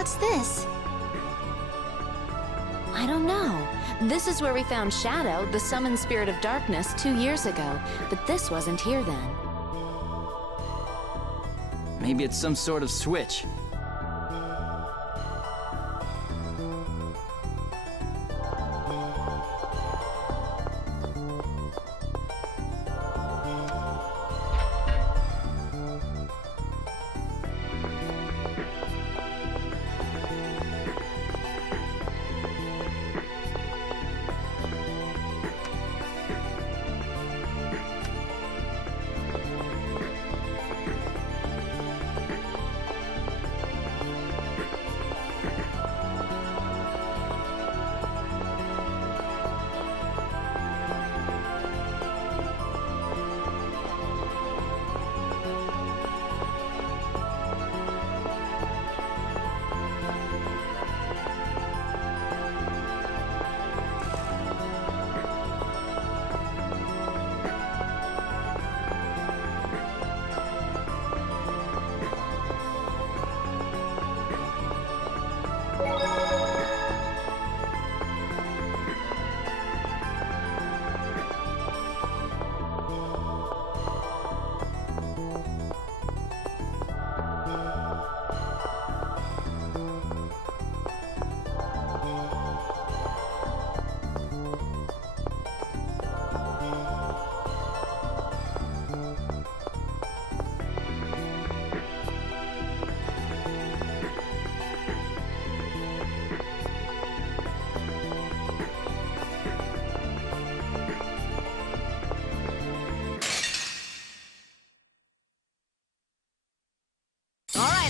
What's this? I don't know. This is where we found Shadow, the summoned spirit of darkness, 2 years ago, but this wasn't here then. Maybe it's some sort of switch.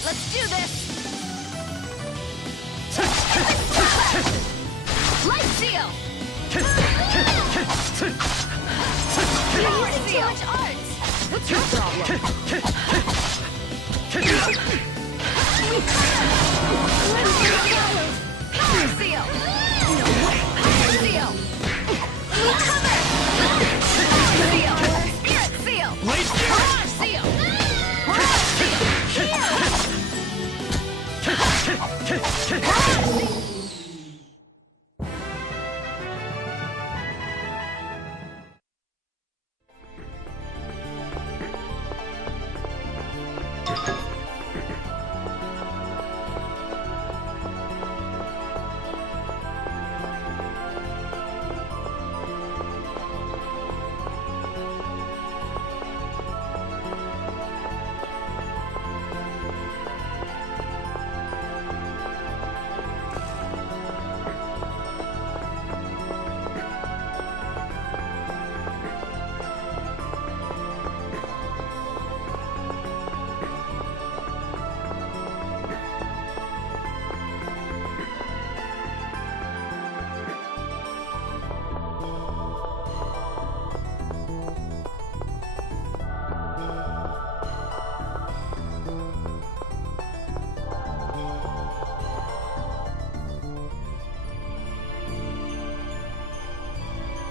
Let's do this! Light seal! Power seal! Arts! What's your problem? Power seal! Power seal! Cover! Seal! Spirit seal! Mirage seal! Mirage seal!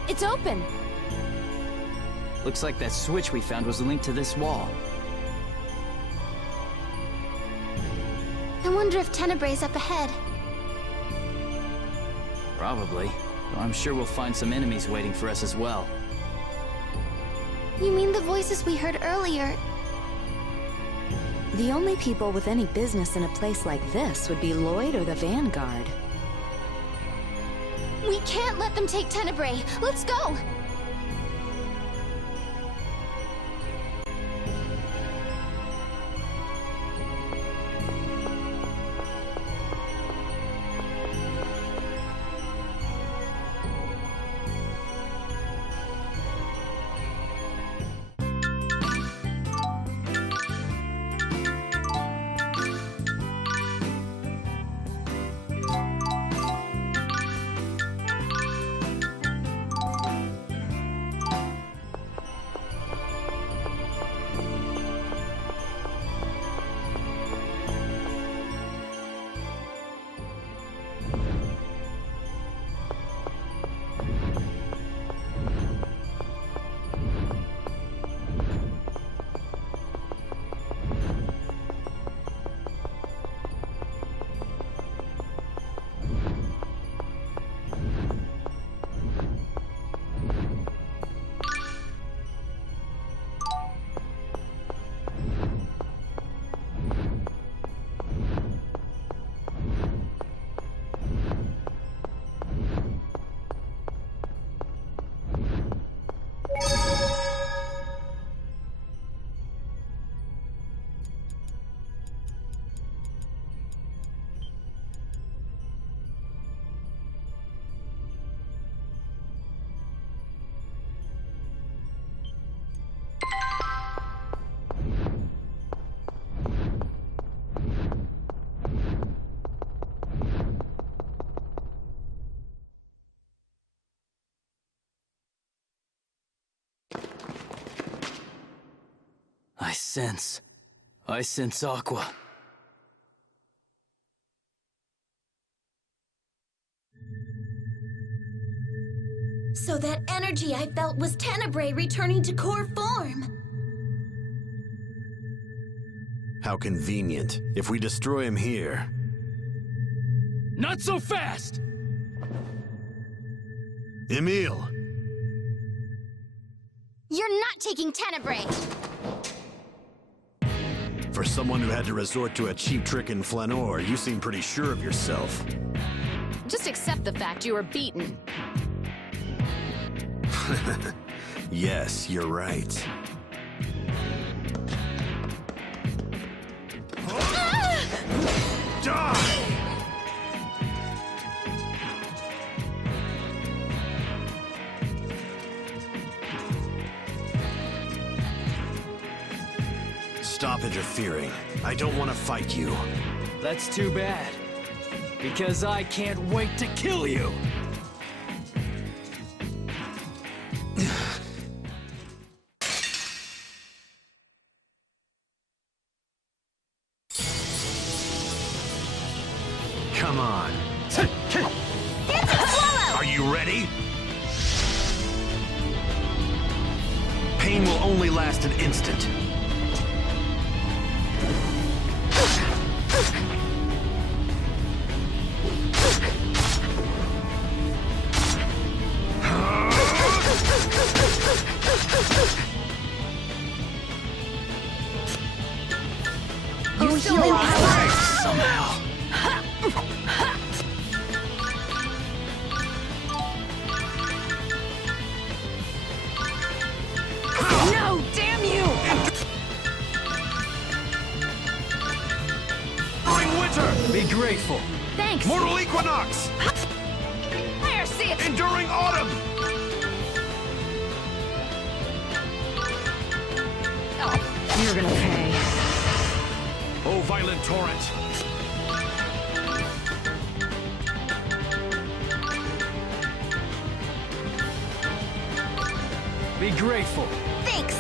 It's open! Looks like that switch we found was linked to this wall. I wonder if Tenebray's up ahead. Probably. Though I'm sure we'll find some enemies waiting for us as well. You mean the voices we heard earlier? The only people with any business in a place like this would be Lloyd or the Vanguard. We can't let them take Tenebray. Let's go! I sense Aqua. So that energy I felt was Tenebrae returning to core form. How convenient. If we destroy him here... Not so fast! Emil! You're not taking Tenebrae! For someone who had to resort to a cheap trick in Flanor, you seem pretty sure of yourself. Just accept the fact you were beaten. Yes, you're right. Die! Stop interfering. I don't want to fight you. That's too bad. Because I can't wait to kill you! Come on. Are you ready? Pain will only last an instant. You feeling power? Somehow. No, damn you! Enduring winter! Be grateful. Thanks. Mortal equinox! There, see it! Enduring autumn! Oh, you're gonna pay. Oh, violent torrent! Be grateful. Thanks!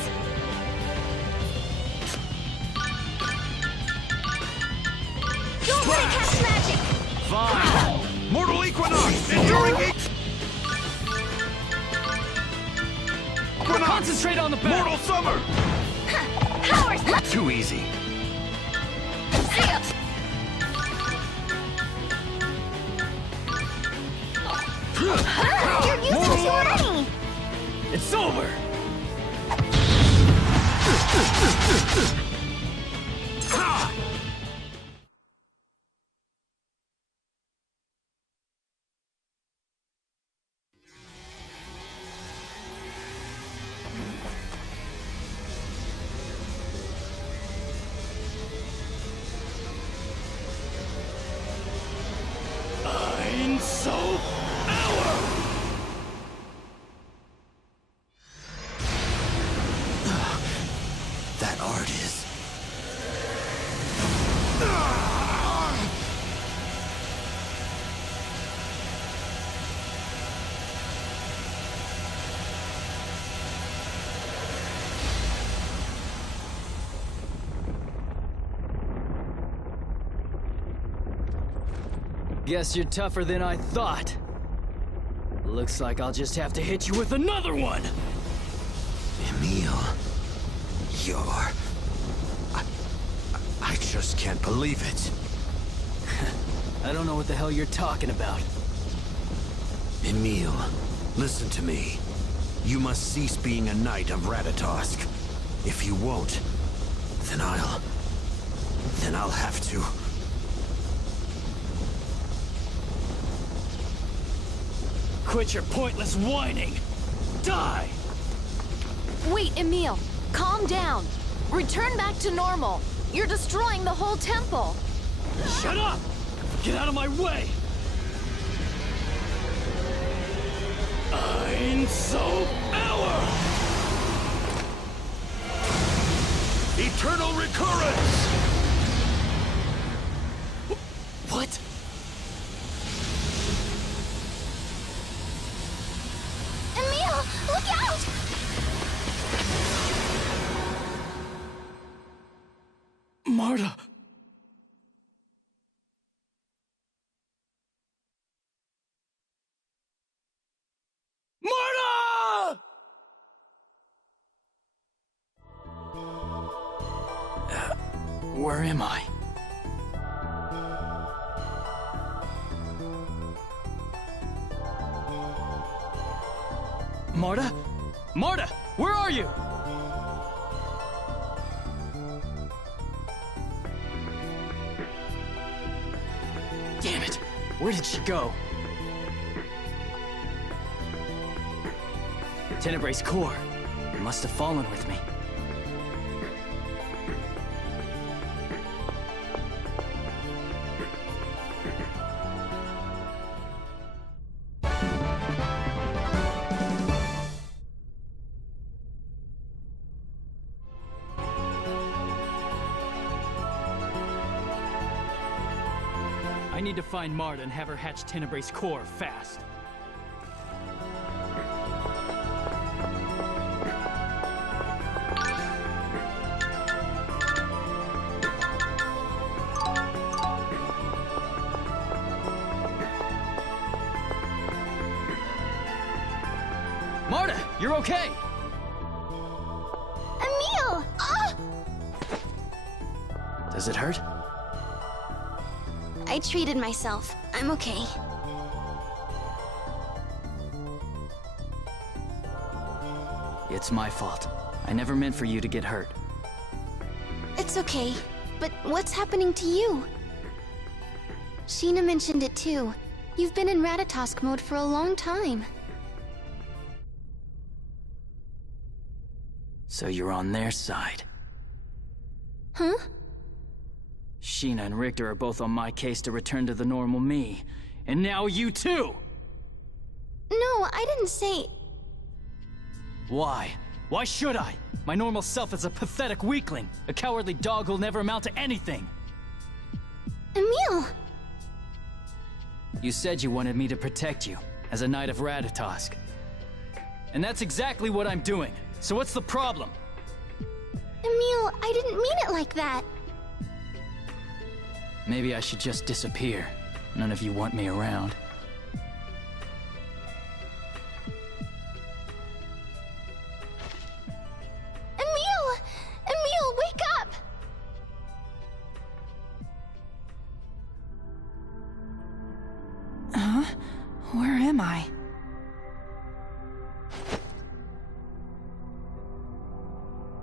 Don't let it cast magic! Fine. Mortal equinox! Enduring equinox! Concentrate on the battle. Mortal summer! Powers! Too easy. See ya! You're useless already! It's over. I'm so hour. That art is... Guess you're tougher than I thought. Looks like I'll just have to hit you with another one. Emil... You're... I just can't believe it. I don't know what the hell you're talking about. Emil, listen to me. You must cease being a knight of Ratatosk. If you won't, then I'll have to... Quit your pointless whining! Die! Wait, Emil. Calm down. Return back to normal. You're destroying the whole temple. Shut up! Get out of my way! I'm so hour! Eternal recurrence! What? Emil, look out! Where am I? Marta? Marta! Where are you? Damn it! Where did she go? Tenebray's core. It must have fallen with me. I need to find Marta and have her hatch Tenebray's core fast. Marta, you're okay! Emil! Ah! Does it hurt? I treated myself. I'm okay. It's my fault. I never meant for you to get hurt. It's okay. But what's happening to you? Sheena mentioned it too. You've been in Ratatosk mode for a long time. So you're on their side. Huh? Sheena and Richter are both on my case to return to the normal me. And now you too! No, I didn't say... Why? Why should I? My normal self is a pathetic weakling, a cowardly dog who'll never amount to anything. Emil! You said you wanted me to protect you, as a knight of Ratatosk. And that's exactly what I'm doing. So what's the problem? Emil, I didn't mean it like that. Maybe I should just disappear. None of you want me around. Emil! Emil, wake up! Huh? Where am I?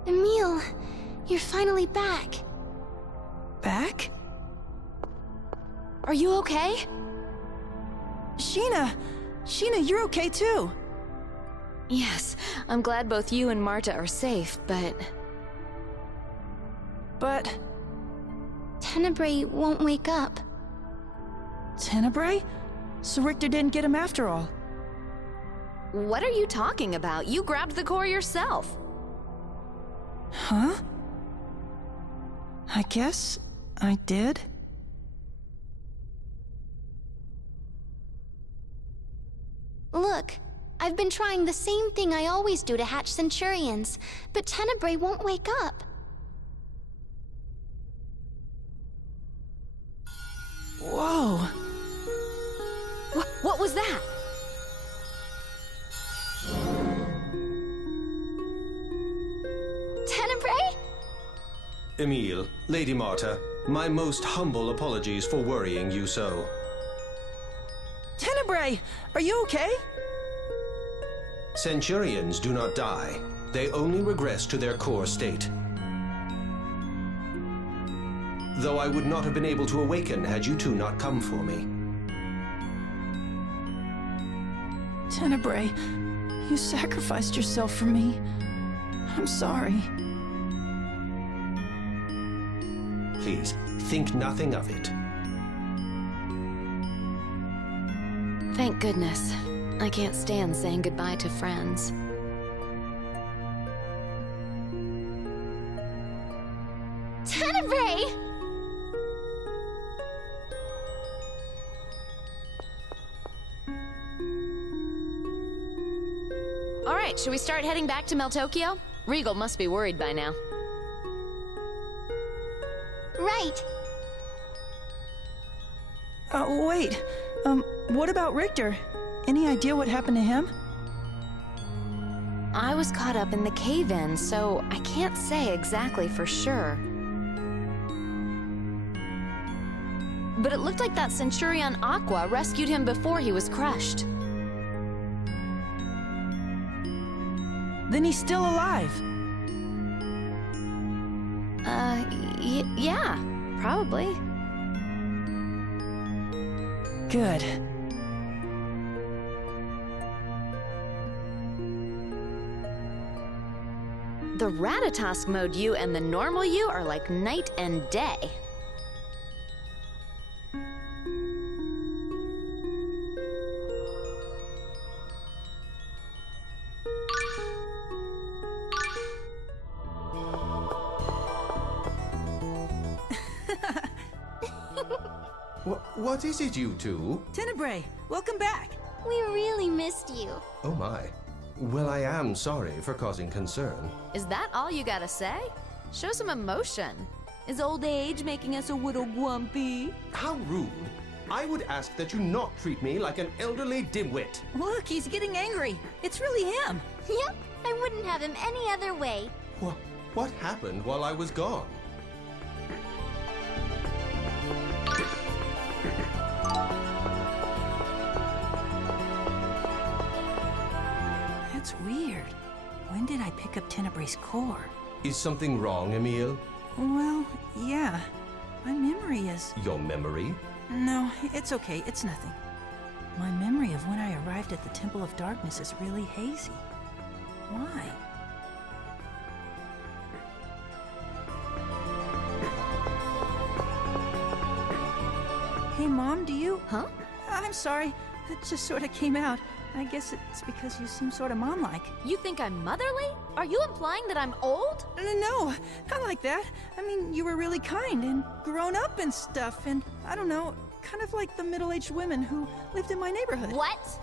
Emil, you're finally back. Back? Are you okay? Sheena! Sheena, you're okay too! Yes, I'm glad both you and Marta are safe, but... But... Tenebrae won't wake up. Tenebrae? So Richter didn't get him after all. What are you talking about? You grabbed the core yourself. Huh? I guess I did. Look, I've been trying the same thing I always do to hatch Centurions, but Tenebrae won't wake up. Whoa! What was that? Tenebrae? Emil, Lady Marta, my most humble apologies for worrying you so. Tenebrae! Are you okay? Centurions do not die. They only regress to their core state. Though I would not have been able to awaken had you two not come for me. Tenebrae, you sacrificed yourself for me. I'm sorry. Please, think nothing of it. Thank goodness. I can't stand saying goodbye to friends. Tenebrae! All right, should we start heading back to Meltokio? Regal must be worried by now. Right. Wait. What about Richter? Any idea what happened to him? I was caught up in the cave-in, so I can't say exactly for sure. But it looked like that Centurion Aqua rescued him before he was crushed. Then he's still alive. Yeah, probably. Good. The Ratatosk mode you and the normal you are like night and day. What is it, you two? Tenebrae, welcome back. We really missed you. Oh my. Well, I am sorry for causing concern. Is that all you gotta say? Show some emotion. Is old age making us a little grumpy? How rude. I would ask that you not treat me like an elderly dimwit. Look, he's getting angry. It's really him. Yep, I wouldn't have him any other way. What happened while I was gone? That's weird. When did I pick up Tenebrae's core? Is something wrong, Emile? Well, yeah. My memory is... Your memory? No, it's okay. It's nothing. My memory of when I arrived at the Temple of Darkness is really hazy. Why? Hey, Mom, do you... Huh? I'm sorry. That just sort of came out. I guess it's because you seem sort of mom-like. You think I'm motherly? Are you implying that I'm old? No, not like that. I mean, you were really kind and grown up and stuff, and I don't know, kind of like the middle-aged women who lived in my neighborhood. What?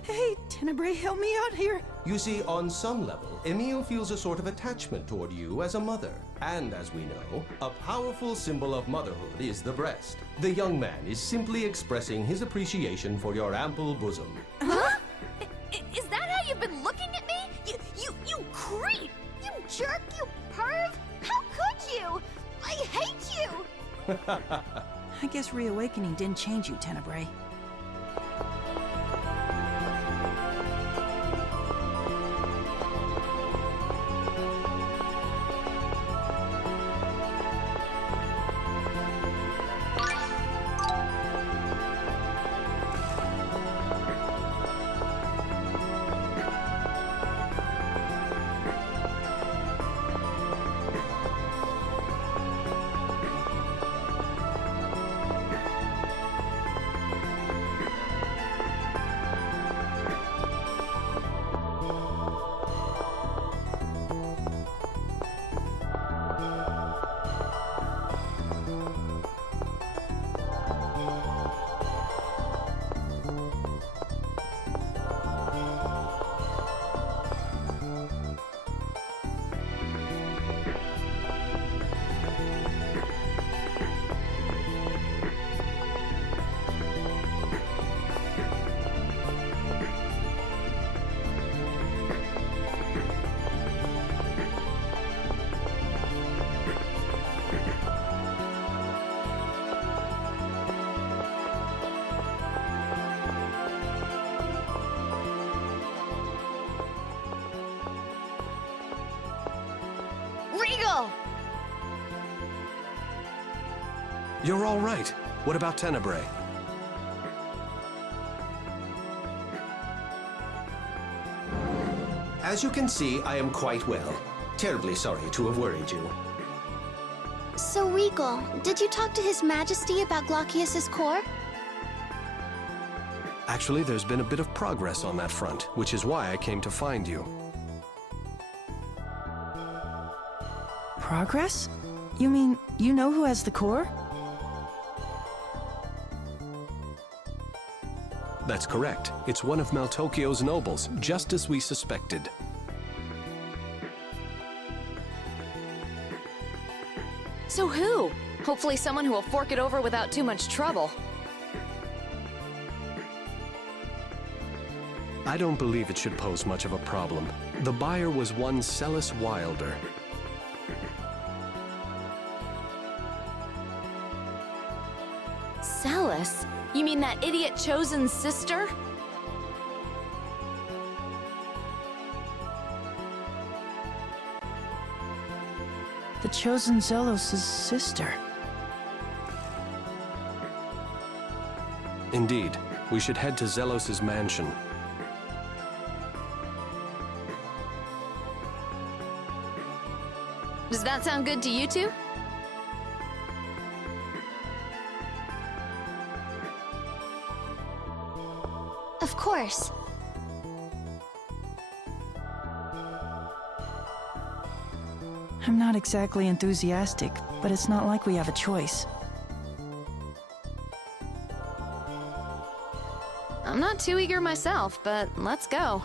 Hey, Tenebrae, help me out here. You see, on some level, Emile feels a sort of attachment toward you as a mother. And as we know, a powerful symbol of motherhood is the breast. The young man is simply expressing his appreciation for your ample bosom. Huh? Is that how you've been looking at me? You creep! You jerk, you perv! How could you? I hate you! I guess reawakening didn't change you, Tenebrae. Regal! You're all right. What about Tenebrae? As you can see, I am quite well. Terribly sorry to have worried you. So, Regal, did you talk to His Majesty about Glaucius's core? Actually, there's been a bit of progress on that front, which is why I came to find you. Progress? You mean, you know who has the core? That's correct. It's one of Meltokio's nobles, just as we suspected. So who? Hopefully someone who will fork it over without too much trouble. I don't believe it should pose much of a problem. The buyer was one Celis Wilder. mean that idiot Chosen's sister? The Chosen Zelos' sister. Indeed. We should head to Zelos' mansion. Does that sound good to you two? Of course. I'm not exactly enthusiastic, but it's not like we have a choice. I'm not too eager myself, but let's go.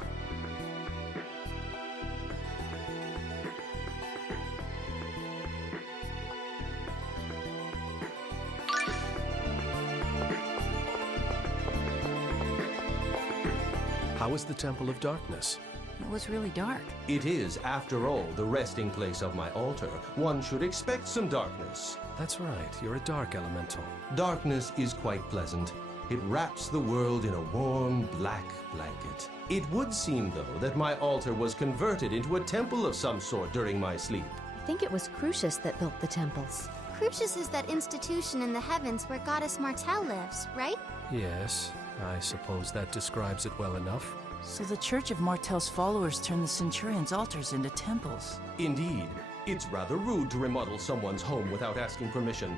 How is the Temple of Darkness? It was really dark. It is, after all, the resting place of my altar. One should expect some darkness. That's right, you're a dark elemental. Darkness is quite pleasant. It wraps the world in a warm, black blanket. It would seem, though, that my altar was converted into a temple of some sort during my sleep. I think it was Crucius that built the temples. Crucius is that institution in the heavens where Goddess Martel lives, right? Yes, I suppose that describes it well enough. So the Church of Martel's followers turned the Centurion's altars into temples. Indeed, it's rather rude to remodel someone's home without asking permission.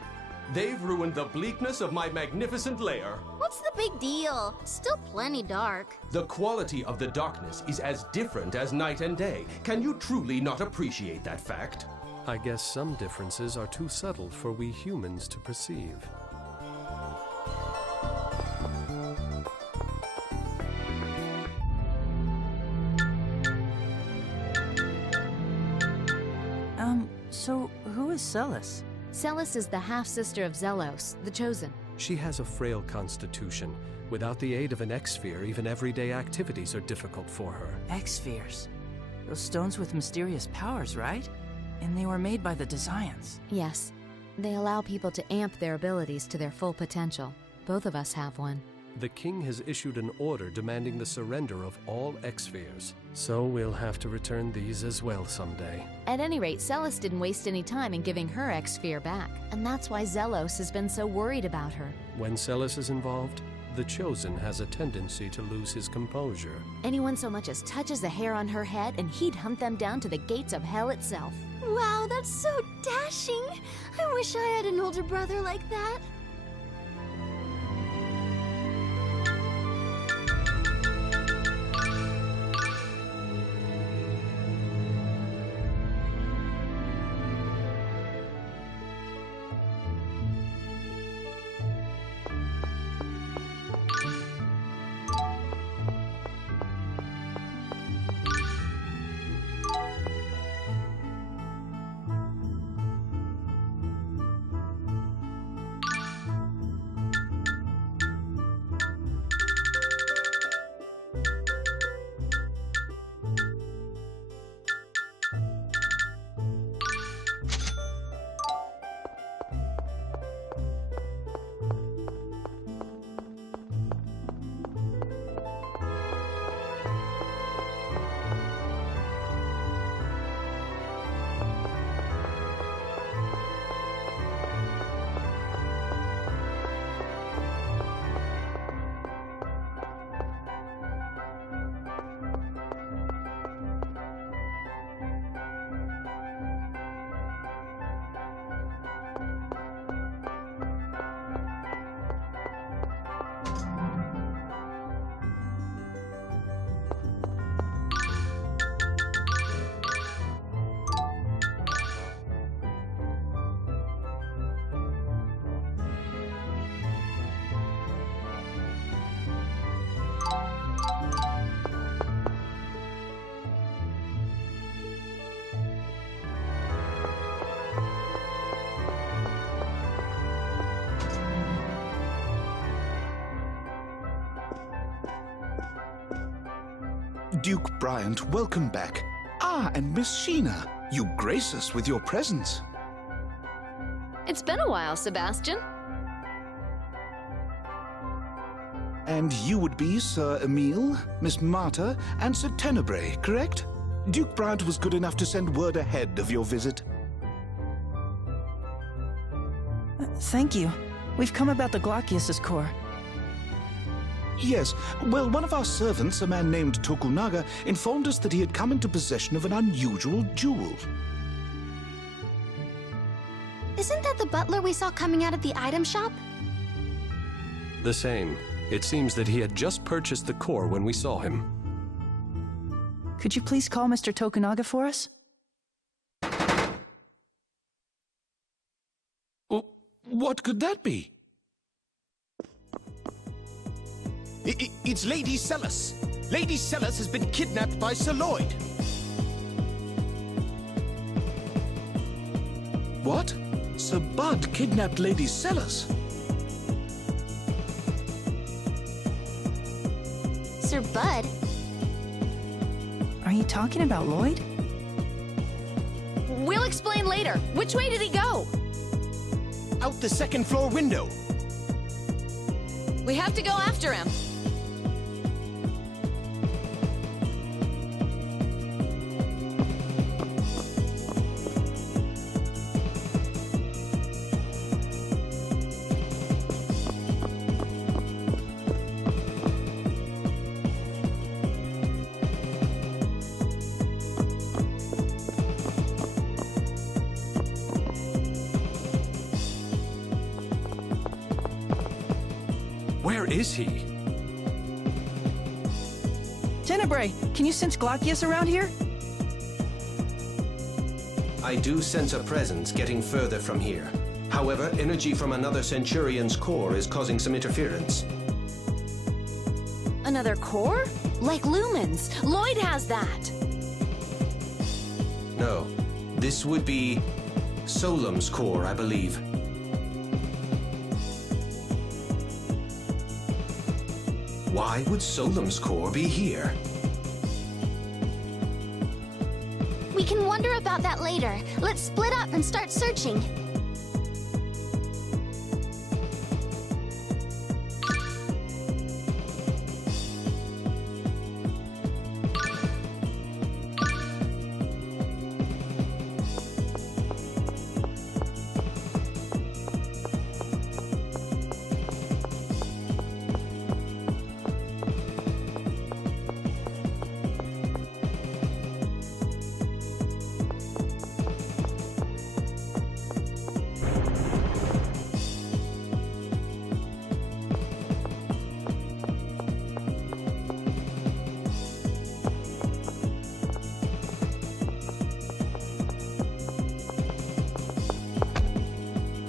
They've ruined the bleakness of my magnificent lair. What's the big deal? Still plenty dark. The quality of the darkness is as different as night and day. Can you truly not appreciate that fact? I guess some differences are too subtle for we humans to perceive. So who is Celis? Celis is the half-sister of Zelos, the Chosen. She has a frail constitution. Without the aid of an X-sphere, even everyday activities are difficult for her. X-spheres. Those stones with mysterious powers, right? And they were made by the Desians. Yes. They allow people to amp their abilities to their full potential. Both of us have one. The king has issued an order demanding the surrender of all X-spheres. So we'll have to return these as well someday. At any rate, Celis didn't waste any time in giving her X-sphere back. And that's why Zelos has been so worried about her. When Celis is involved, the Chosen has a tendency to lose his composure. Anyone so much as touches a hair on her head and he'd hunt them down to the gates of hell itself. Wow, that's so dashing. I wish I had an older brother like that. Duke Bryant, welcome back. Ah, and Miss Sheena, you grace us with your presence. It's been a while, Sebastian. And you would be Sir Emile, Miss Marta, and Sir Tenebrae, correct? Duke Bryant was good enough to send word ahead of your visit. Thank you. We've come about the Glaucius' core. Yes, well, one of our servants, a man named Tokunaga, informed us that he had come into possession of an unusual jewel. Isn't that the butler we saw coming out of the item shop? The same. It seems that he had just purchased the core when we saw him. Could you please call Mr. Tokunaga for us? What could that be? It's Lady Celis. Lady Celis has been kidnapped by Sir Lloyd. What? Sir Bud kidnapped Lady Celis? Sir Bud? Are you talking about Lloyd? We'll explain later. Which way did he go? Out the second floor window. We have to go after him. Where is he? Tenebrae, can you sense Glaucius around here? I do sense a presence getting further from here. However, energy from another Centurion's core is causing some interference. Another core? Like lumens. Lloyd has that. No, this would be Solemn's core, I believe. Why would Solemn's core be here? We can wonder about that later. Let's split up and start searching.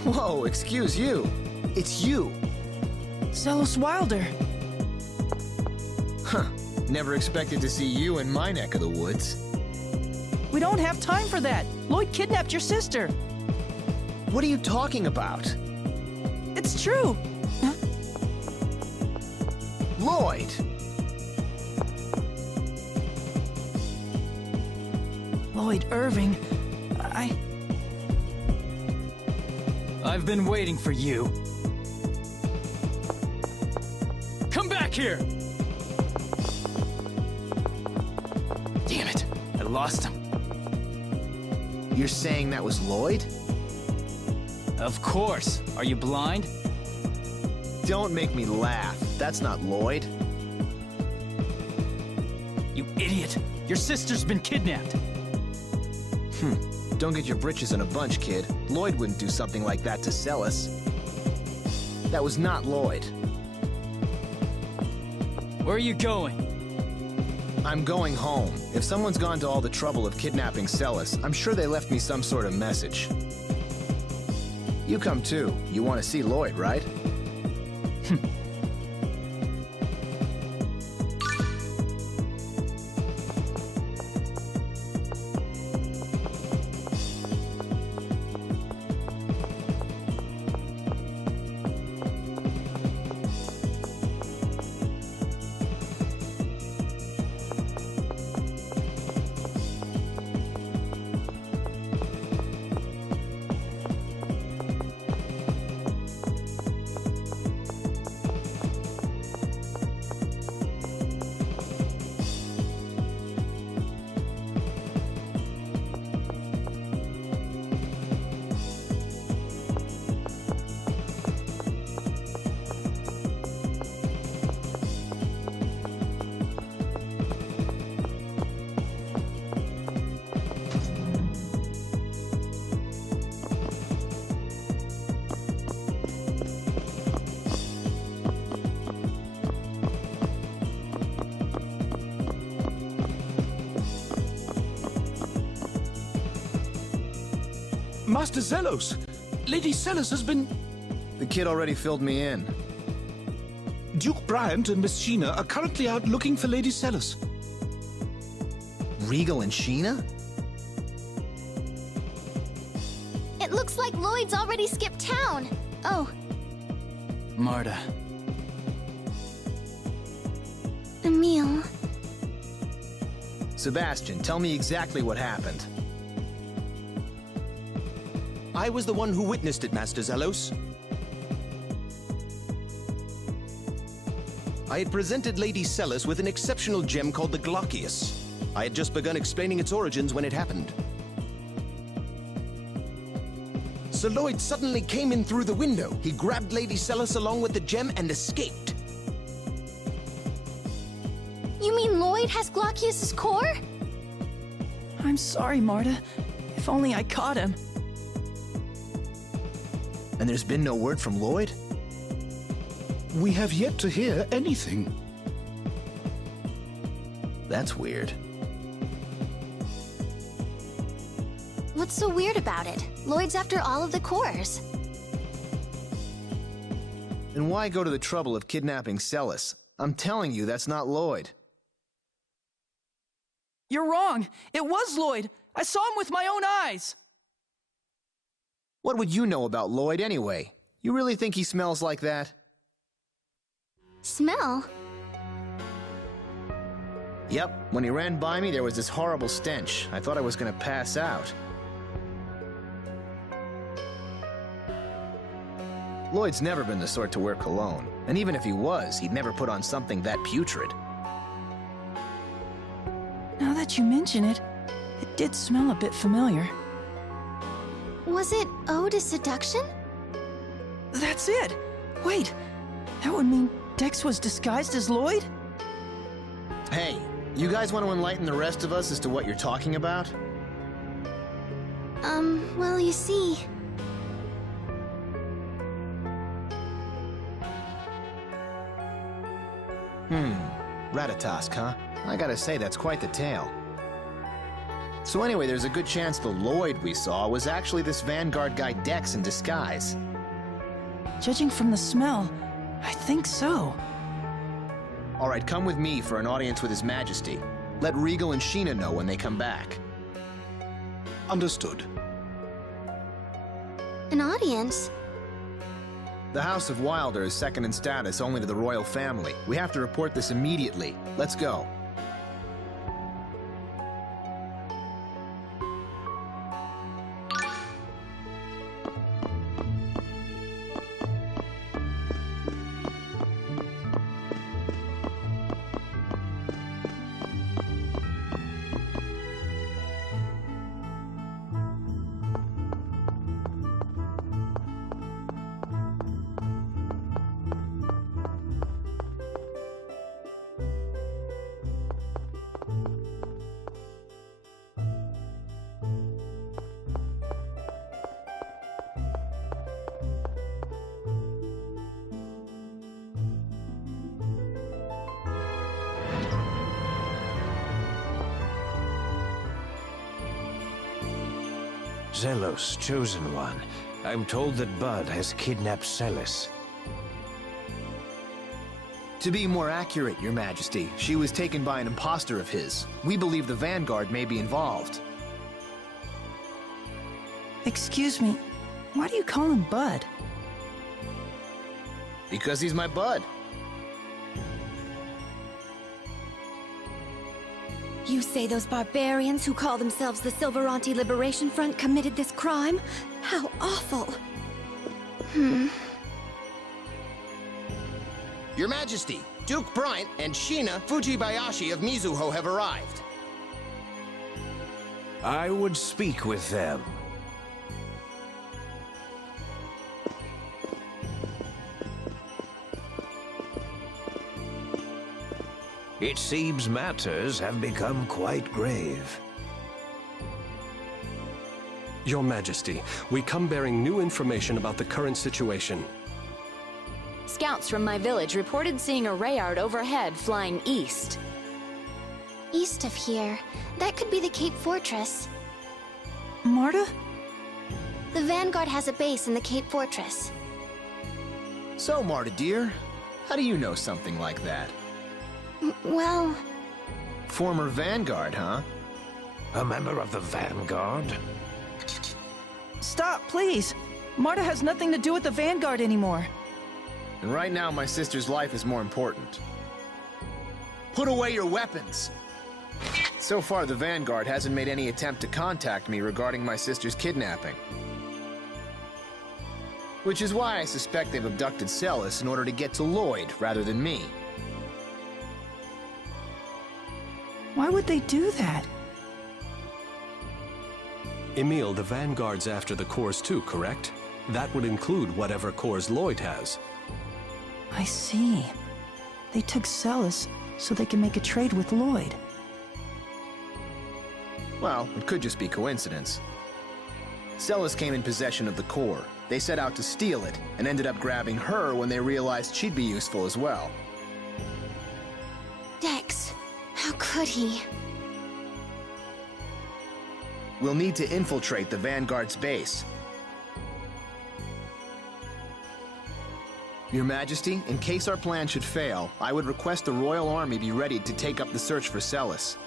Whoa, excuse you. It's you. Zelos Wilder. Huh. Never expected to see you in my neck of the woods. We don't have time for that. Lloyd kidnapped your sister. What are you talking about? It's true. Huh? Lloyd! Lloyd Irving. I've been waiting for you. Come back here! Damn it, I lost him. You're saying that was Lloyd? Of course. Are you blind? Don't make me laugh. That's not Lloyd. You idiot! Your sister's been kidnapped! Don't get your britches in a bunch, kid. Lloyd wouldn't do something like that to Celis. That was not Lloyd. Where are you going? I'm going home. If someone's gone to all the trouble of kidnapping Celis, I'm sure they left me some sort of message. You come too. You want to see Lloyd, right? Master Zelos! Lady Celis has been... The kid already filled me in. Duke Bryant and Miss Sheena are currently out looking for Lady Celis. Regal and Sheena? It looks like Lloyd's already skipped town. Oh, Marta. Emil. Sebastian, tell me exactly what happened. I was the one who witnessed it, Master Zelos. I had presented Lady Celis with an exceptional gem called the Glockius. I had just begun explaining its origins when it happened. Sir Lloyd suddenly came in through the window. He grabbed Lady Celis along with the gem and escaped. You mean Lloyd has Glockius's core? I'm sorry, Marta. If only I caught him. And there's been no word from Lloyd? We have yet to hear anything. That's weird. What's so weird about it? Lloyd's after all of the cores. Then why go to the trouble of kidnapping Celis? I'm telling you, that's not Lloyd. You're wrong. It was Lloyd. I saw him with my own eyes. What would you know about Lloyd anyway? You really think he smells like that? Smell? Yep, when he ran by me, there was this horrible stench. I thought I was gonna pass out. Lloyd's never been the sort to wear cologne, and even if he was, he'd never put on something that putrid. Now that you mention it, it did smell a bit familiar. Was it Ode to Seduction? That's it! Wait, that would mean Dex was disguised as Lloyd? Hey, you guys want to enlighten the rest of us as to what you're talking about? Well, you see... Ratatosk, huh? I gotta say, that's quite the tale. So anyway, there's a good chance the Lloyd we saw was actually this Vanguard guy Dex in disguise. Judging from the smell, I think so. Alright, come with me for an audience with His Majesty. Let Regal and Sheena know when they come back. Understood. An audience? The House of Wilder is second in status only to the royal family. We have to report this immediately. Let's go. Zelos, Chosen One. I'm told that Bud has kidnapped Celis. To be more accurate, Your Majesty, she was taken by an imposter of his. We believe the Vanguard may be involved. Excuse me, why do you call him Bud? Because he's my bud. You say those barbarians who call themselves the Silveranti Liberation Front committed this crime? How awful! Your Majesty, Duke Bryant and Sheena Fujibayashi of Mizuho have arrived. I would speak with them. It seems matters have become quite grave. Your Majesty, we come bearing new information about the current situation. Scouts from my village reported seeing a Rayard overhead flying east. East of here. That could be the Cape Fortress. Marta? The Vanguard has a base in the Cape Fortress. So, Marta dear, how do you know something like that? Well... Former Vanguard, huh? A member of the Vanguard? Stop, please! Marta has nothing to do with the Vanguard anymore. And right now, my sister's life is more important. Put away your weapons! So far, the Vanguard hasn't made any attempt to contact me regarding my sister's kidnapping. Which is why I suspect they've abducted Celis in order to get to Lloyd rather than me. Why would they do that? Emil, the Vanguard's after the cores too, correct? That would include whatever cores Lloyd has. I see. They took Celis so they can make a trade with Lloyd. Well, it could just be coincidence. Celis came in possession of the core. They set out to steal it, and ended up grabbing her when they realized she'd be useful as well. Dex, how could he? We'll need to infiltrate the Vanguard's base. Your Majesty, in case our plan should fail, I would request the Royal Army be ready to take up the search for Celis.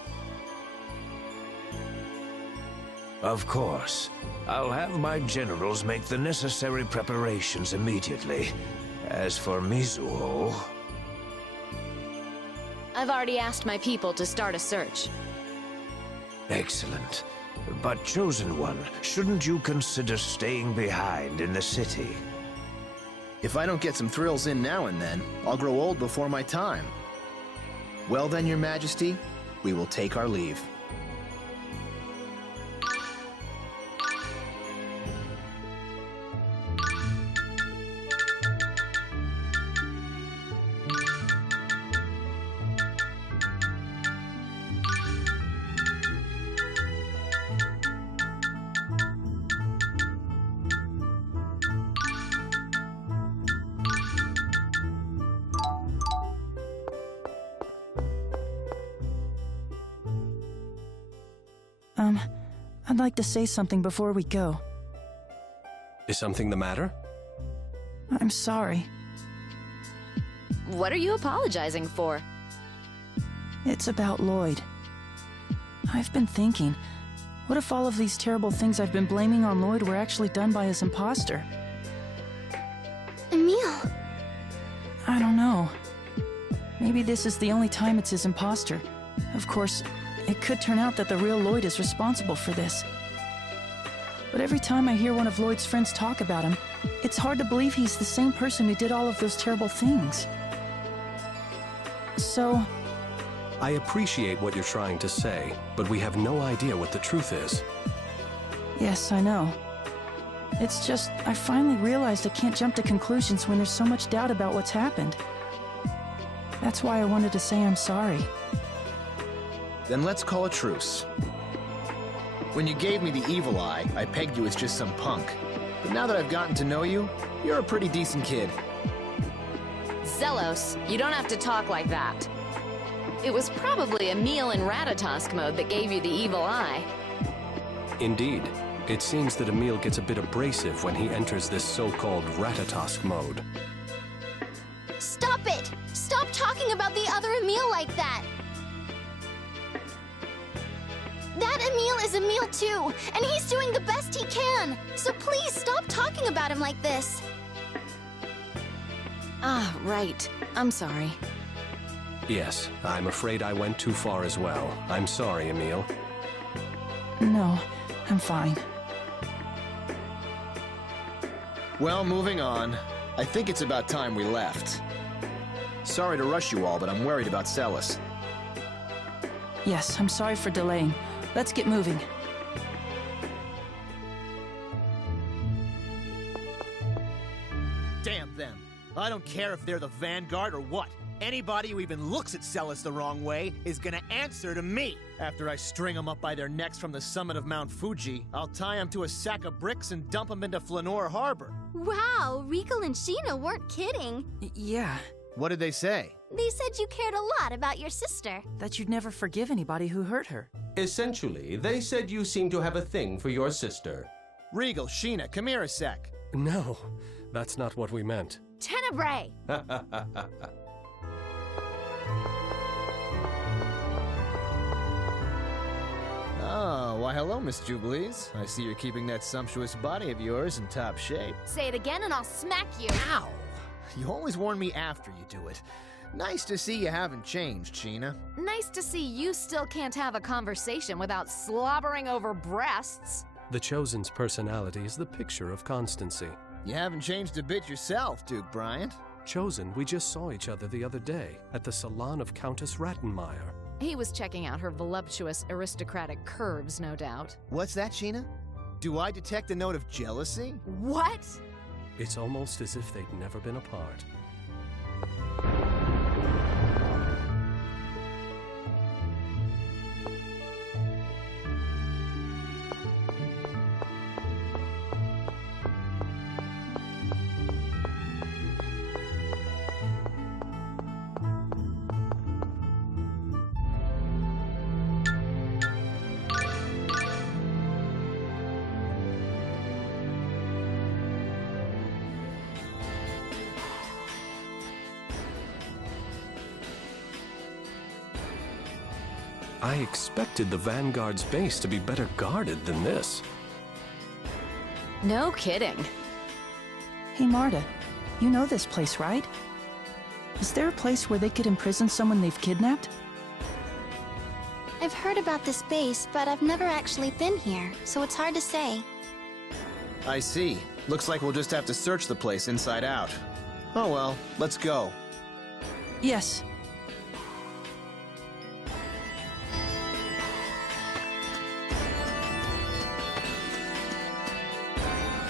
Of course. I'll have my generals make the necessary preparations immediately. As for Mizuho... I've already asked my people to start a search. Excellent. But, Chosen One, shouldn't you consider staying behind in the city? If I don't get some thrills in now and then, I'll grow old before my time. Well then, Your Majesty, we will take our leave. I'd like to say something before we go. Is something the matter? I'm sorry. What are you apologizing for? It's about Lloyd. I've been thinking, what if all of these terrible things I've been blaming on Lloyd were actually done by his imposter? Emil! I don't know. Maybe this is the only time it's his imposter. Of course, it could turn out that the real Lloyd is responsible for this. But every time I hear one of Lloyd's friends talk about him, it's hard to believe he's the same person who did all of those terrible things. So... I appreciate what you're trying to say, but we have no idea what the truth is. Yes, I know. It's just, I finally realized I can't jump to conclusions when there's so much doubt about what's happened. That's why I wanted to say I'm sorry. Then let's call a truce. When you gave me the evil eye, I pegged you as just some punk. But now that I've gotten to know you, you're a pretty decent kid. Zelos, you don't have to talk like that. It was probably Emil in Ratatosk mode that gave you the evil eye. Indeed. It seems that Emil gets a bit abrasive when he enters this so-called Ratatosk mode. Stop it! Stop talking about the other Emil like that! That Emil is Emil too, and he's doing the best he can! So please stop talking about him like this! Ah, right. I'm sorry. Yes, I'm afraid I went too far as well. I'm sorry, Emil. No, I'm fine. Well, moving on. I think it's about time we left. Sorry to rush you all, but I'm worried about Celis. Yes, I'm sorry for delaying. Let's get moving. Damn them. I don't care if they're the Vanguard or what. Anybody who even looks at Celis the wrong way is gonna answer to me. After I string them up by their necks from the summit of Mount Fuji, I'll tie them to a sack of bricks and dump them into Flanor Harbor. Wow, Rico and Sheena weren't kidding. Yeah. What did they say? They said you cared a lot about your sister. That you'd never forgive anybody who hurt her. Essentially, they said you seem to have a thing for your sister. Regal, Sheena, come here a sec. No, that's not what we meant. Tenebrae! Oh, why hello, Miss Jubilees. I see you're keeping that sumptuous body of yours in top shape. Say it again and I'll smack you. Ow! You always warn me after you do it. Nice to see you haven't changed, Sheena. Nice to see you still can't have a conversation without slobbering over breasts. The Chosen's personality is the picture of constancy. You haven't changed a bit yourself, Duke Bryant. Chosen, we just saw each other the other day at the salon of Countess Rattenmeyer. He was checking out her voluptuous aristocratic curves, no doubt. What's that, Sheena? Do I detect a note of jealousy? What? It's almost as if they'd never been apart. I expected the Vanguard's base to be better guarded than this. No kidding. Hey, Marta, you know this place, right? Is there a place where they could imprison someone they've kidnapped? I've heard about this base, but I've never actually been here, so it's hard to say. I see. Looks like we'll just have to search the place inside out. Oh well, let's go. Yes.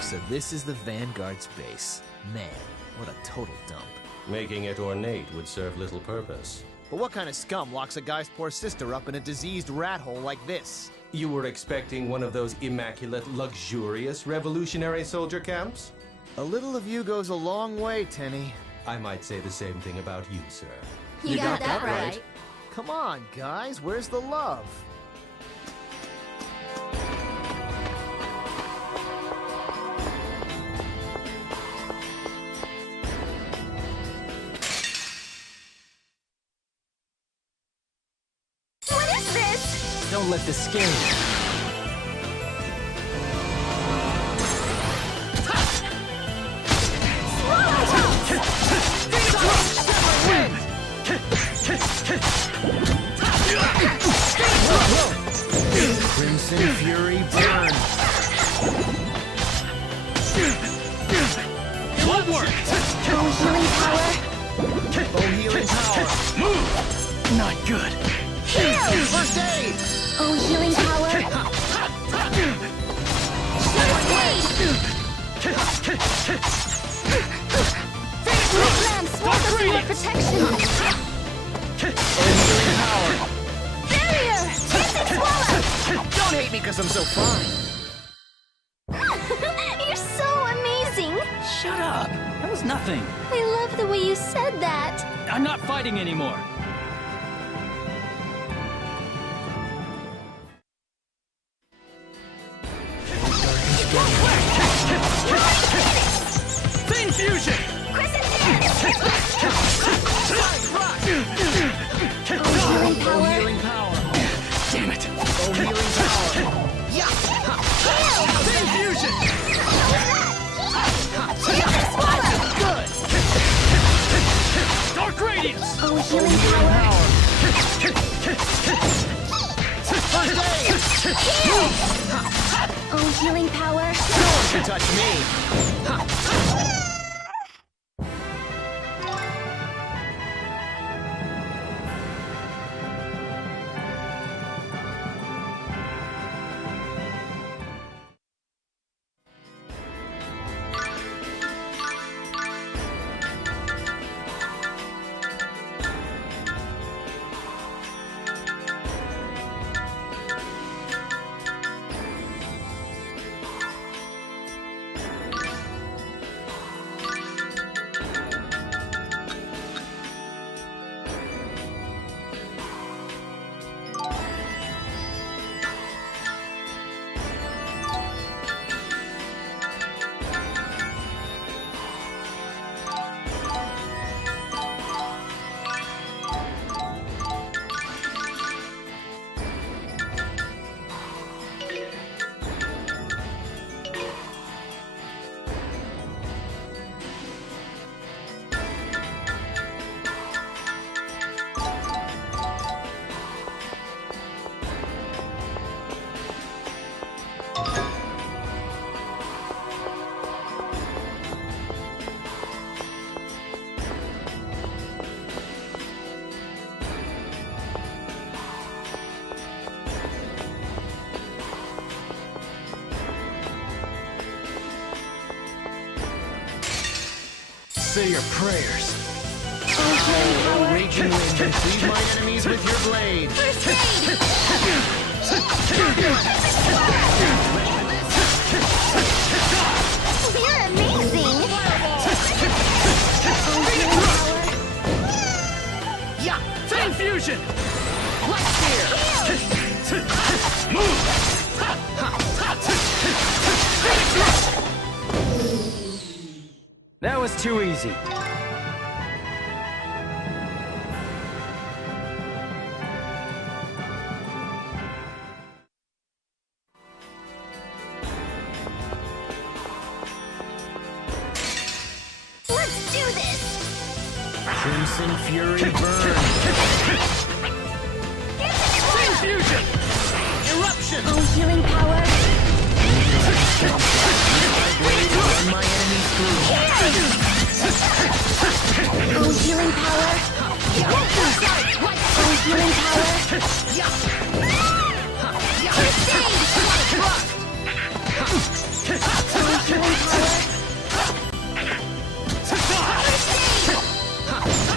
So this is the Vanguard's base. Man, what a total dump. Making it ornate would serve little purpose. But what kind of scum locks a guy's poor sister up in a diseased rat hole like this? You were expecting one of those immaculate, luxurious revolutionary soldier camps? A little of you goes a long way, Tenny. I might say the same thing about you, sir. You got that right. Come on, guys, where's the love? Don't let this scare you. Crimson Fury burn. Bloodwork! Healing power. Oh, healing power. Move! Not good. First aid. Oh, healing power. Lance, what does more protection? Healing power. Barrier! Instant swallow! Don't hate me because I'm so fine. You're so amazing! Shut up! That was nothing. I love the way you said that. I'm not fighting anymore. Thing fusion! Oh, healing power. Damn it! Oh, healing power. Yeah. Thing fusion! Good. Dark radiance! Oh, healing power. First aid. Oh, healing power. No one can touch me. Say your prayers. Oh, raging wind, leave my enemies with your blade. You're amazing! Yeah! Flame fusion! Light spear! Move! That was too easy. Let's do this! Crimson Fury burn! Flame fusion! Eruption! Oh, healing power! Run my enemies through! Oh, healing power! Oh, healing power! Crusade! Oh, healing power!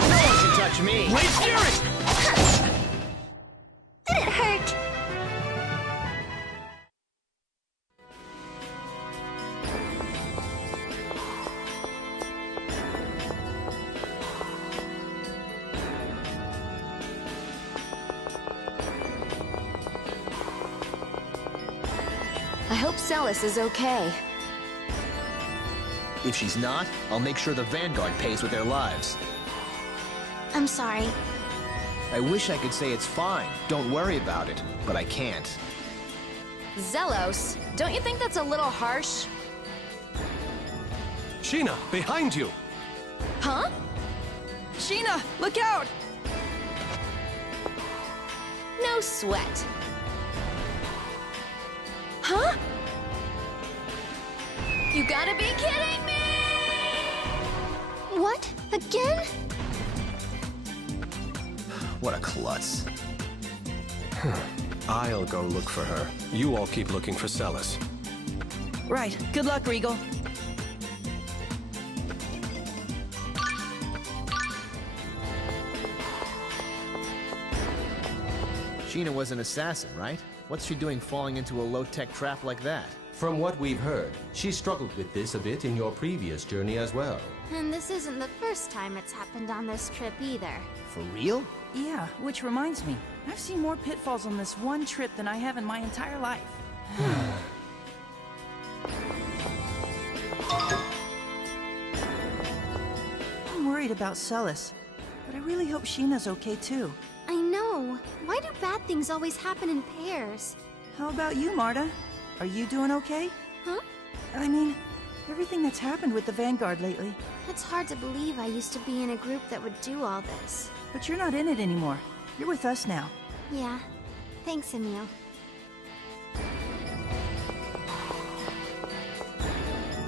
No one can touch me! Blade fury! Did it hurt? I hope Celis is okay. If she's not, I'll make sure the Vanguard pays with their lives. I'm sorry. I wish I could say it's fine, don't worry about it, but I can't. Zelos, don't you think that's a little harsh? Sheena, behind you! Huh? Sheena, look out! No sweat. Huh? You gotta be kidding me! What? Again? What a klutz. I'll go look for her. You all keep looking for Celis. Right. Good luck, Regal. Sheena was an assassin, right? What's she doing falling into a low-tech trap like that? From what we've heard, she struggled with this a bit in your previous journey as well. And this isn't the first time it's happened on this trip either. For real? Yeah, which reminds me, I've seen more pitfalls on this one trip than I have in my entire life. I'm worried about Celis, but I really hope Sheena's okay too. I know. Why do bad things always happen in pairs? How about you, Marta? Are you doing okay? Huh? I mean, everything that's happened with the Vanguard lately. It's hard to believe I used to be in a group that would do all this. But you're not in it anymore. You're with us now. Yeah. Thanks, Emil.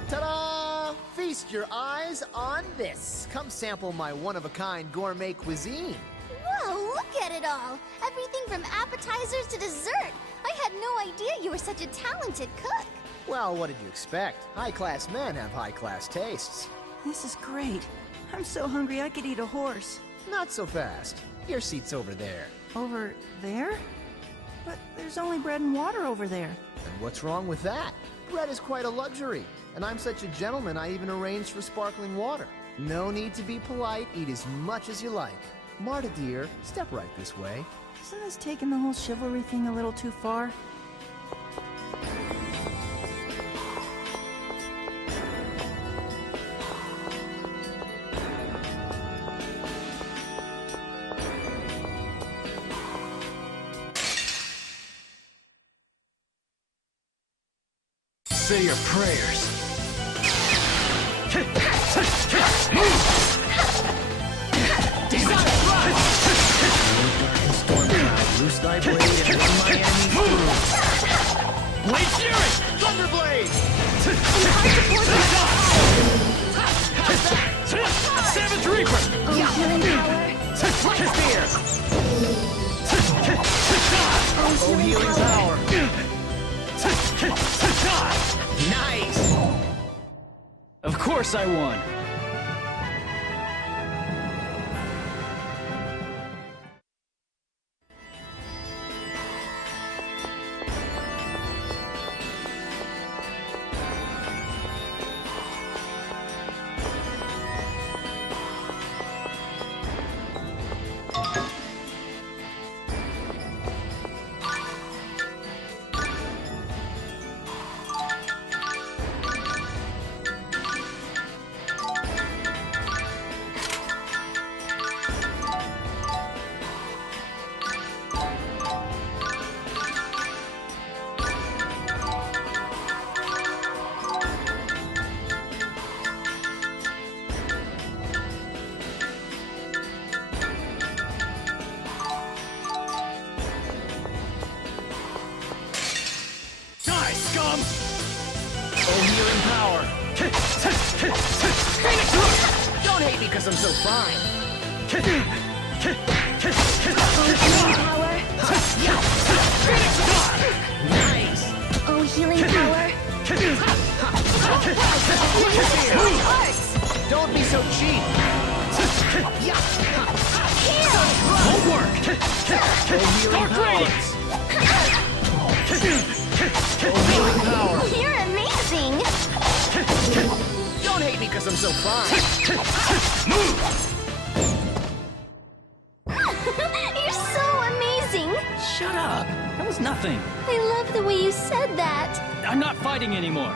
Ta-da! Feast your eyes on this. Come sample my one-of-a-kind gourmet cuisine. Whoa, look at it all! Everything from appetizers to dessert! I had no idea you were such a talented cook! Well, what did you expect? High-class men have high-class tastes. This is great. I'm so hungry I could eat a horse. Not so fast. Your seat's over there. Over there? But there's only bread and water over there. And what's wrong with that? Bread is quite a luxury. And I'm such a gentleman, I even arranged for sparkling water. No need to be polite, eat as much as you like. Marta, dear, step right this way. Isn't this taking the whole chivalry thing a little too far? Say your prayers. Loose thy blade and run my enemies through. Blade fury! Thunderblade! Savage Reaper! Oh, healing power! Light spear! Oh, healing power! Nice! Of course I won. Die, scum! Oh, healing power! Don't hate me because I'm so fine! Nice! Oh, healing power! Don't be so cheap! Won't work! Dark radiance! Healing power! You're amazing! Don't hate me because I'm so fine! You're so amazing! Shut up! That was nothing. I love the way you said that. I'm not fighting anymore.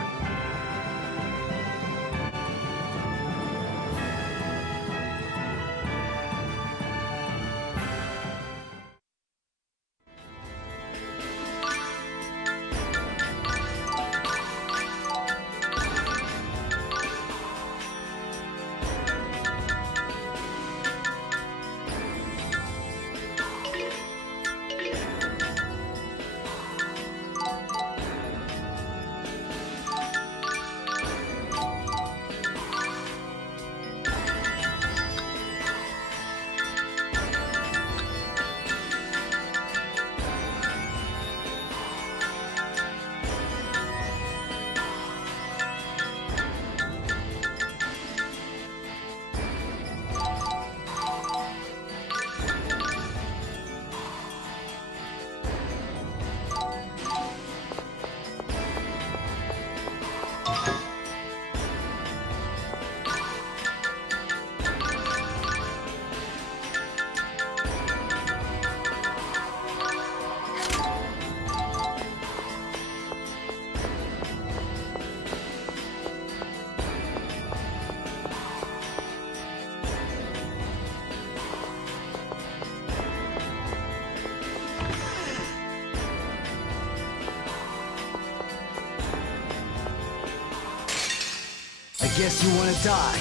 I guess you want to die.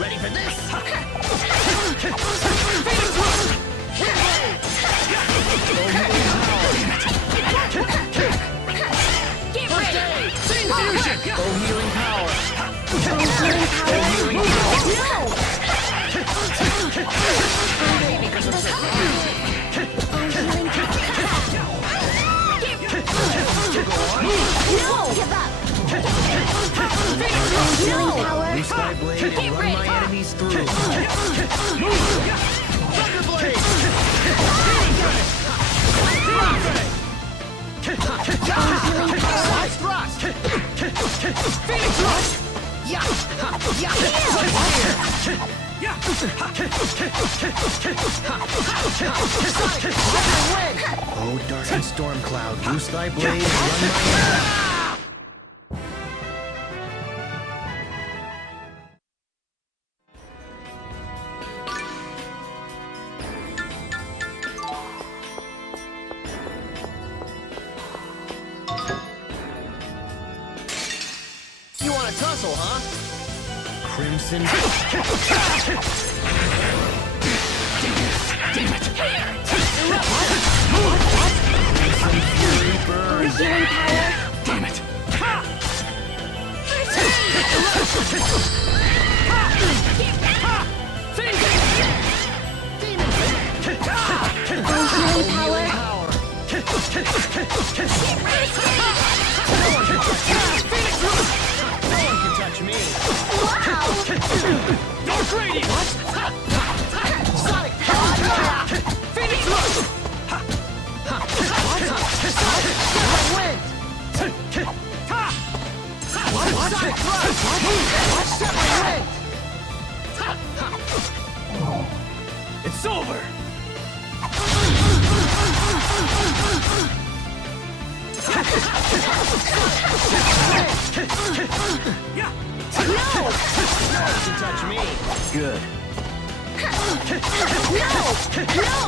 Ready for this? Get ready! Fusion! Oh, healing power! Because I'm so No! Give up! Blue Sky Blade and run my enemies through. Thunder Blade! Side thrust! Phoenix Rush! Oh, Dark and Storm Cloud, Blue Sky Blade and run my enemies. You want to tussle, huh? Crimson. Damn it! Crimson Fury Burn. Healing power. Damn it! Healing power. No one can touch me. Wow! Dark Radiance! Sonic Power! Phoenix Rush! Sonic Wind! Sonic Rush! Set my wind! It's over! No one can touch me. Good. No!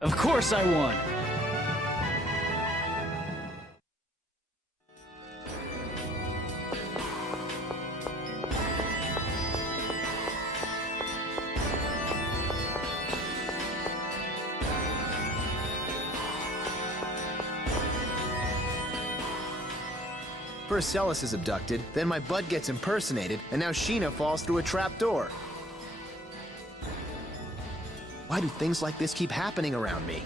Of course I won! First Celis is abducted, then my bud gets impersonated, and now Sheena falls through a trapdoor. Why do things like this keep happening around me?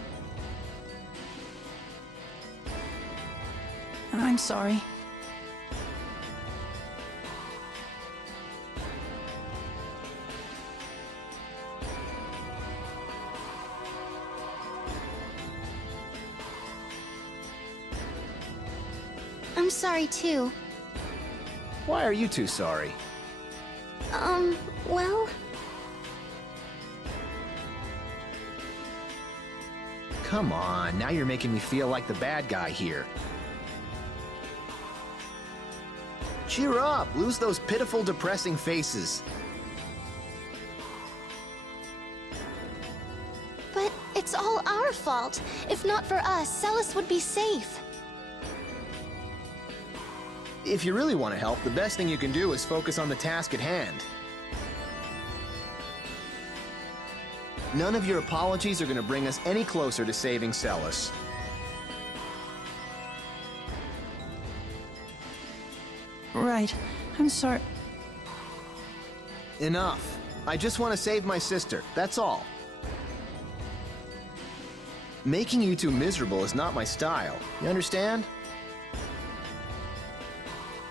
I'm sorry. I'm sorry too. Why are you two sorry? Well... Come on, now you're making me feel like the bad guy here. Cheer up, lose those pitiful, depressing faces. But it's all our fault. If not for us, Celis would be safe. If you really want to help, the best thing you can do is focus on the task at hand. None of your apologies are going to bring us any closer to saving Celis. Right. I'm sorry. Enough. I just want to save my sister, that's all. Making you two miserable is not my style. You understand?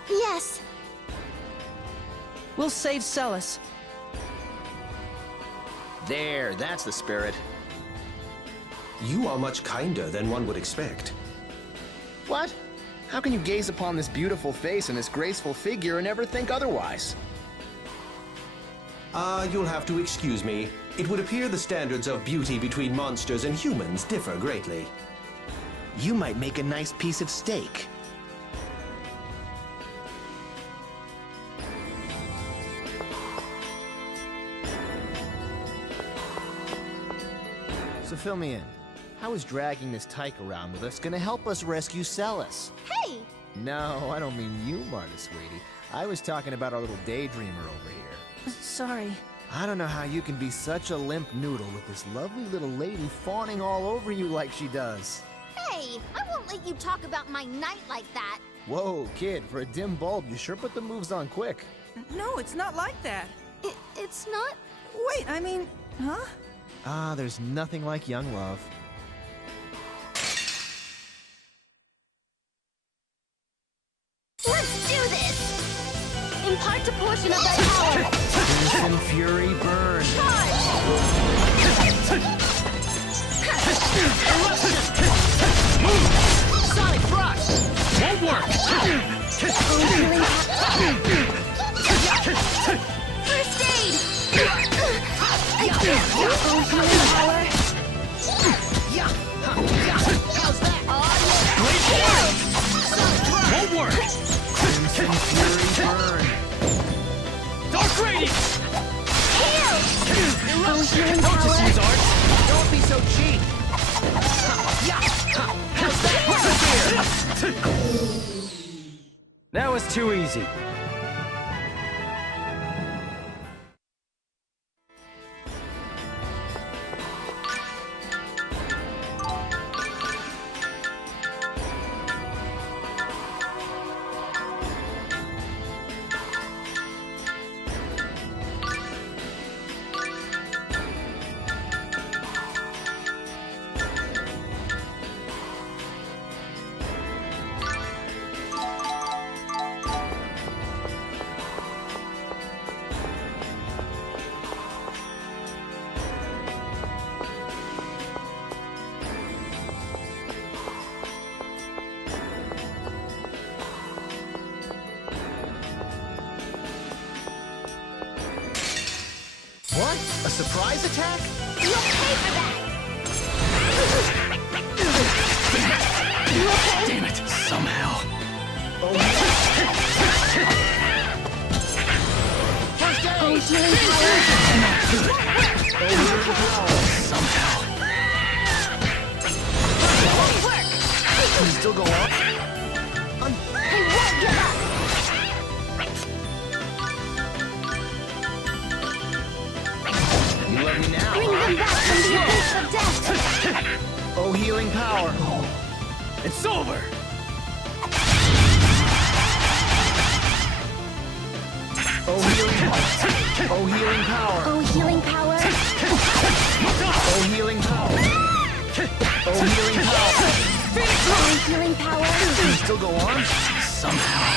Yes. We'll save Celis. There, that's the spirit. You are much kinder than one would expect. What? How can you gaze upon this beautiful face and this graceful figure and never think otherwise? You'll have to excuse me. It would appear the standards of beauty between monsters and humans differ greatly. You might make a nice piece of steak. So fill me in. How is dragging this tyke around with us gonna help us rescue Celis? Hey! No, I don't mean you, Marta, sweetie. I was talking about our little daydreamer over here. Sorry. I don't know how you can be such a limp noodle with this lovely little lady fawning all over you like she does. Hey, I won't let you talk about my night like that. Whoa, kid, for a dim bulb, you sure put the moves on quick. No, it's not like that. It's not... Wait, I mean... Huh? Ah, there's nothing like young love. Let's do this! Impart a portion of thy power! Crimson Fury burn! Sonic Thrust! Won't work! First aid! I can't hold healing power! How's that? Won't work! Crimson Fury burn! Dark Radiance! Heal! Don't just use art! Don't be so cheap! How's that? That was too easy. What? A surprise attack? You'll pay for that! Damn it! Somehow. First aid! Oh, healing power! Somehow. Won't work! Can you still go on? I won't give up! You love me now. Bring them back from the abyss of death! Oh, healing power. It's over! Oh, healing power! Oh, healing power! Oh, healing power! Oh, healing power! Oh, healing power! Can you still go on? Somehow.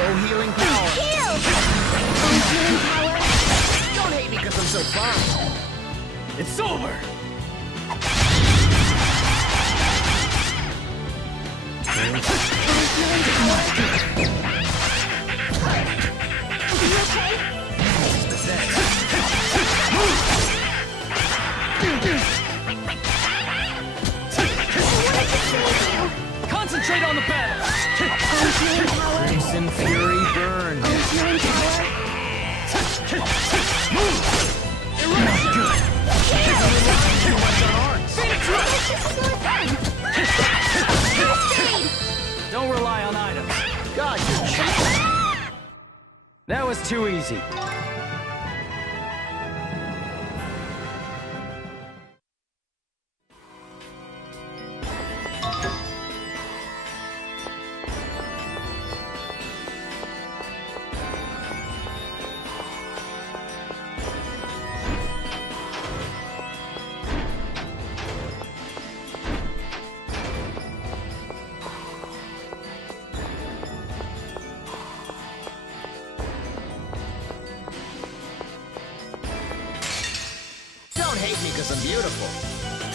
Oh, healing power! Heal! Oh, healing power! Don't hate me because I'm so fine. It's over! Concentrate on the battle! Crimson Fury burn! Don't rely on items. God, you're cheating! That was too easy. Don't hate me because I'm beautiful.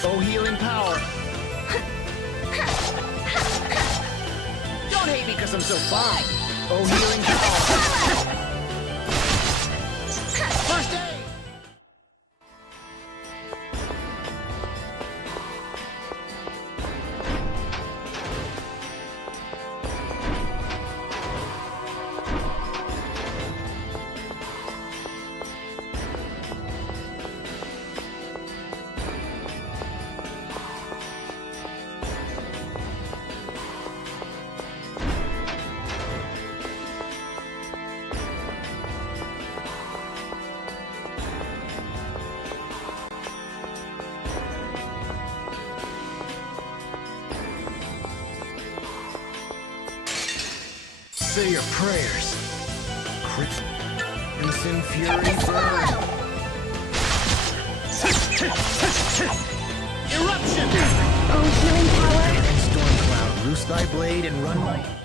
Oh, healing power! Don't hate me because I'm so fine. Oh, healing power! First aid! Say your prayers. Crimson Fury burn. Eruption! Oh, healing power! Storm Cloud, loose thy blade and run my...